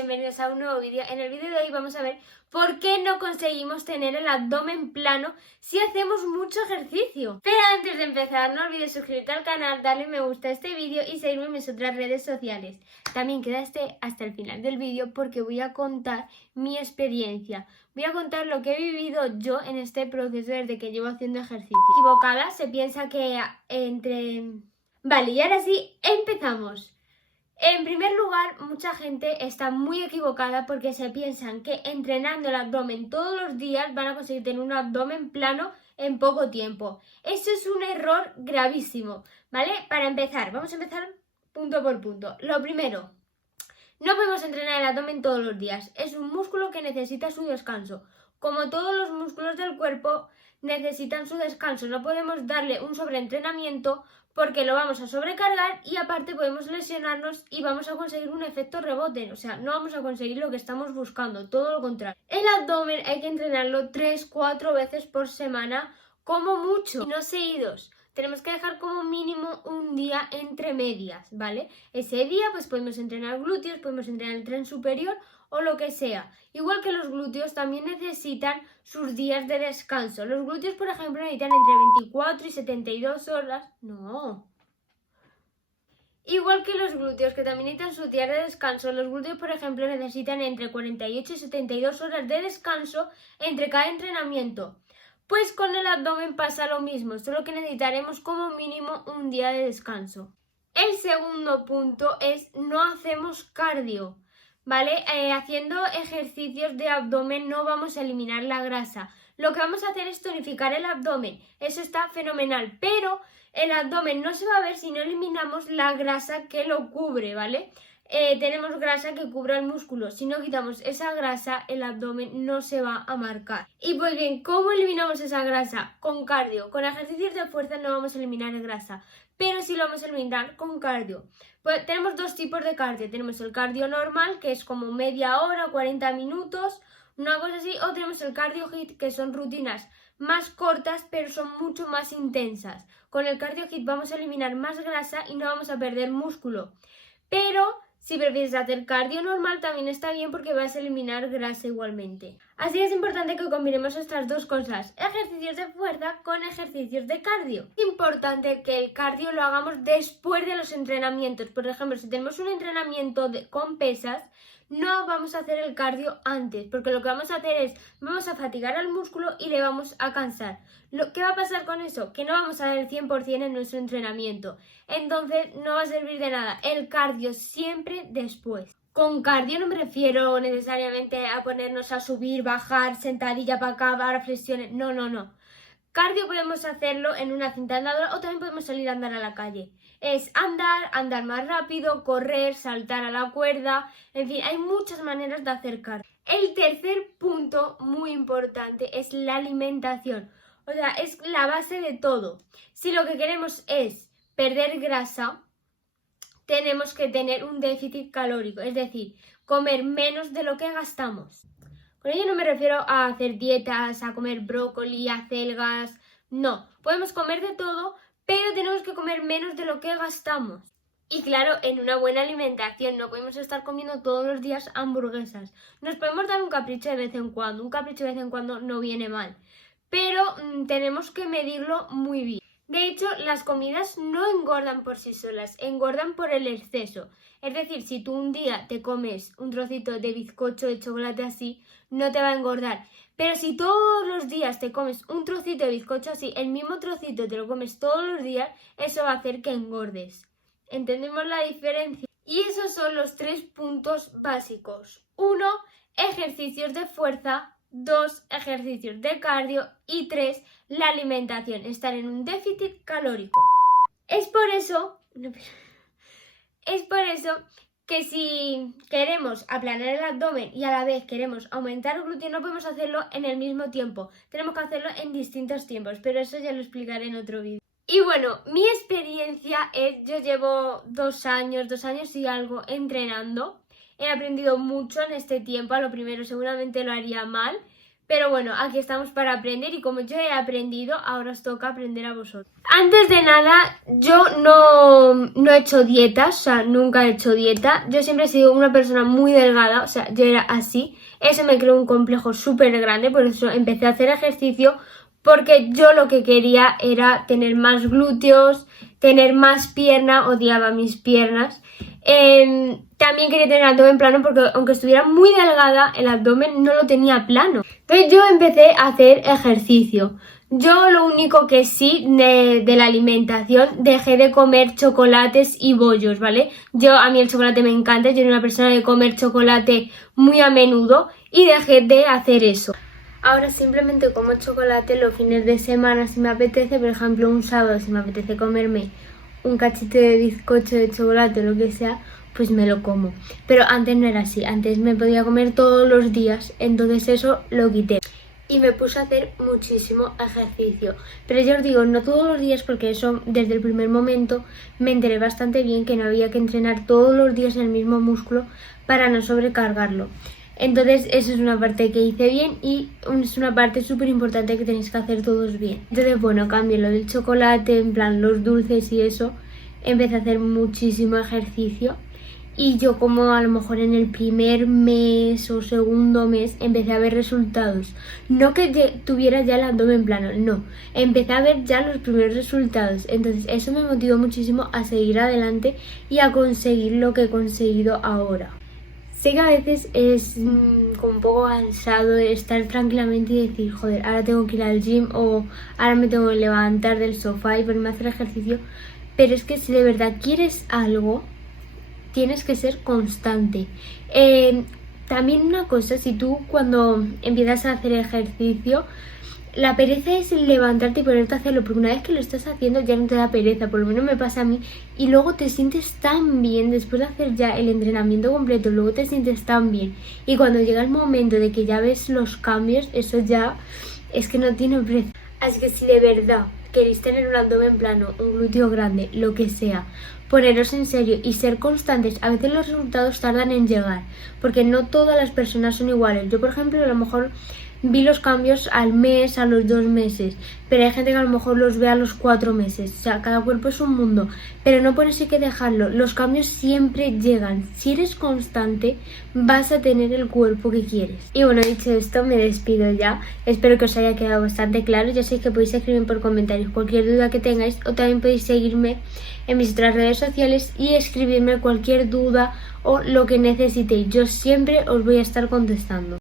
bienvenidos a un nuevo vídeo. En el vídeo de hoy vamos a ver por qué no conseguimos tener el abdomen plano si hacemos mucho ejercicio. Pero antes de empezar, no olvides suscribirte al canal, darle me gusta a este vídeo y seguirme en mis otras redes sociales. También quédate hasta el final del vídeo porque voy a contar mi experiencia. Voy a contar lo que he vivido yo en este proceso desde que llevo haciendo ejercicio. Equivocada, se piensa que Vale, y ahora sí, empezamos. En primer lugar, mucha gente está muy equivocada porque se piensan que entrenando el abdomen todos los días van a conseguir tener un abdomen plano en poco tiempo. Eso es un error gravísimo, ¿vale? Para empezar, vamos a empezar punto por punto. Lo primero, no podemos entrenar el abdomen todos los días. Es un músculo que necesita su descanso. Como todos los músculos del cuerpo necesitan su descanso. No podemos darle un sobreentrenamiento porque lo vamos a sobrecargar y aparte podemos lesionarnos y vamos a conseguir un efecto rebote. O sea, no vamos a conseguir lo que estamos buscando, todo lo contrario. El abdomen hay que entrenarlo 3-4 veces por semana, como mucho, y no seguidos. Tenemos que dejar como mínimo un día entre medias, ¿vale? Ese día pues podemos entrenar glúteos, podemos entrenar el tren superior o lo que sea. Igual que los glúteos también necesitan sus días de descanso. Los glúteos, por ejemplo, necesitan entre 24 y 72 horas. No. Igual que los glúteos, que también necesitan sus días de descanso, los glúteos, por ejemplo, necesitan entre 48 y 72 horas de descanso entre cada entrenamiento. Pues con el abdomen pasa lo mismo, solo que necesitaremos como mínimo un día de descanso. El segundo punto es no hacemos cardio, ¿vale? Haciendo ejercicios de abdomen no vamos a eliminar la grasa. Lo que vamos a hacer es tonificar el abdomen, eso está fenomenal, pero el abdomen no se va a ver si no eliminamos la grasa que lo cubre, ¿vale? Tenemos grasa que cubra el músculo. Si no quitamos esa grasa, el abdomen no se va a marcar. Y pues bien, ¿cómo eliminamos esa grasa? Con cardio. Con ejercicios de fuerza no vamos a eliminar grasa, pero sí lo vamos a eliminar con cardio. Pues tenemos dos tipos de cardio. Tenemos el cardio normal, que es como media hora, 40 minutos, una cosa así, o tenemos el cardio HIIT, que son rutinas más cortas, pero son mucho más intensas. Con el cardio HIIT vamos a eliminar más grasa y no vamos a perder músculo. Pero si prefieres hacer cardio normal también está bien porque vas a eliminar grasa igualmente. Así que es importante que combinemos estas dos cosas, ejercicios de fuerza con ejercicios de cardio. Es importante que el cardio lo hagamos después de los entrenamientos. Por ejemplo, si tenemos un entrenamiento con pesas, no vamos a hacer el cardio antes, porque lo que vamos a hacer es, vamos a fatigar al músculo y le vamos a cansar. ¿Qué va a pasar con eso? Que no vamos a dar el 100% en nuestro entrenamiento. Entonces no va a servir de nada. El cardio siempre después. Con cardio no me refiero necesariamente a ponernos a subir, bajar, sentadilla para acá, barra, flexiones. No, no, no. Cardio podemos hacerlo en una cinta andadora o también podemos salir a andar a la calle. Es andar más rápido, correr, saltar a la cuerda, en fin, hay muchas maneras de hacer cardio. El tercer punto muy importante es la alimentación, o sea, es la base de todo. Si lo que queremos es perder grasa, tenemos que tener un déficit calórico, es decir, comer menos de lo que gastamos. Con ello no me refiero a hacer dietas, a comer brócoli, acelgas, no. Podemos comer de todo, pero tenemos que comer menos de lo que gastamos. Y claro, en una buena alimentación no podemos estar comiendo todos los días hamburguesas. Nos podemos dar un capricho de vez en cuando, un capricho de vez en cuando no viene mal, pero tenemos que medirlo muy bien. De hecho, las comidas no engordan por sí solas, engordan por el exceso. Es decir, si tú un día te comes un trocito de bizcocho de chocolate así, no te va a engordar. Pero si todos los días te comes un trocito de bizcocho así, el mismo trocito te lo comes todos los días, eso va a hacer que engordes. ¿Entendemos la diferencia? Y esos son los 3 puntos básicos. 1. Ejercicios de fuerza. 2. Ejercicios de cardio. Y 3. La alimentación. Estar en un déficit calórico. Es por eso que si queremos aplanar el abdomen y a la vez queremos aumentar el glúteo, no podemos hacerlo en el mismo tiempo. Tenemos que hacerlo en distintos tiempos, pero eso ya lo explicaré en otro vídeo. Y bueno, mi experiencia es, yo llevo 2 años y algo entrenando. He aprendido mucho en este tiempo. A lo primero seguramente lo haría mal, Pero bueno, aquí estamos para aprender y como yo he aprendido, ahora os toca aprender a vosotros. Antes de nada, yo no he hecho dietas, o sea, nunca he hecho dieta. Yo siempre he sido una persona muy delgada, o sea, yo era así. Eso me creó un complejo súper grande, por eso empecé a hacer ejercicio, porque yo lo que quería era tener más glúteos, tener más pierna, odiaba mis piernas. También quería tener el abdomen plano porque aunque estuviera muy delgada, el abdomen no lo tenía plano. Entonces yo empecé a hacer ejercicio. Yo lo único que sí de la alimentación, dejé de comer chocolates y bollos, ¿vale? A mí el chocolate me encanta, yo era una persona de comer chocolate muy a menudo y dejé de hacer eso. Ahora simplemente como chocolate los fines de semana si me apetece, por ejemplo un sábado si me apetece comerme un cachito de bizcocho de chocolate o lo que sea, pues me lo como. Pero antes no era así, antes me podía comer todos los días, entonces eso lo quité. Y me puse a hacer muchísimo ejercicio. Pero yo os digo, no todos los días porque eso desde el primer momento me enteré bastante bien que no había que entrenar todos los días el mismo músculo para no sobrecargarlo. Entonces eso es una parte que hice bien y es una parte súper importante que tenéis que hacer todos bien. Entonces bueno, cambié lo del chocolate, en plan los dulces y eso, empecé a hacer muchísimo ejercicio. Y yo como a lo mejor en el primer mes o segundo mes empecé a ver resultados. No que tuviera ya el abdomen plano, no. Empecé a ver ya los primeros resultados. Entonces eso me motivó muchísimo a seguir adelante y a conseguir lo que he conseguido ahora. Sé que a veces es como un poco cansado de estar tranquilamente y decir, joder, ahora tengo que ir al gym o ahora me tengo que levantar del sofá y ponerme a hacer ejercicio. Pero es que si de verdad quieres algo, tienes que ser constante. También una cosa, si tú cuando empiezas a hacer ejercicio, la pereza es levantarte y ponerte a hacerlo, porque una vez que lo estás haciendo ya no te da pereza, por lo menos me pasa a mí, y luego te sientes tan bien después de hacer ya el entrenamiento completo, luego te sientes tan bien, y cuando llega el momento de que ya ves los cambios, eso ya es que no tiene precio. Así que si de verdad queréis tener un abdomen plano, un glúteo grande, lo que sea, poneros en serio y ser constantes. A veces los resultados tardan en llegar, porque no todas las personas son iguales. Yo, por ejemplo, a lo mejor vi los cambios al mes, a los 2 meses, pero hay gente que a lo mejor los ve a los 4 meses. O sea, cada cuerpo es un mundo, pero no por eso hay que dejarlo. Los cambios siempre llegan. Si eres constante, vas a tener el cuerpo que quieres. Y bueno, dicho esto, me despido ya. Espero que os haya quedado bastante claro. Ya sabéis que podéis escribirme por comentarios cualquier duda que tengáis, o también podéis seguirme en mis otras redes sociales y escribirme cualquier duda o lo que necesitéis. Yo siempre os voy a estar contestando.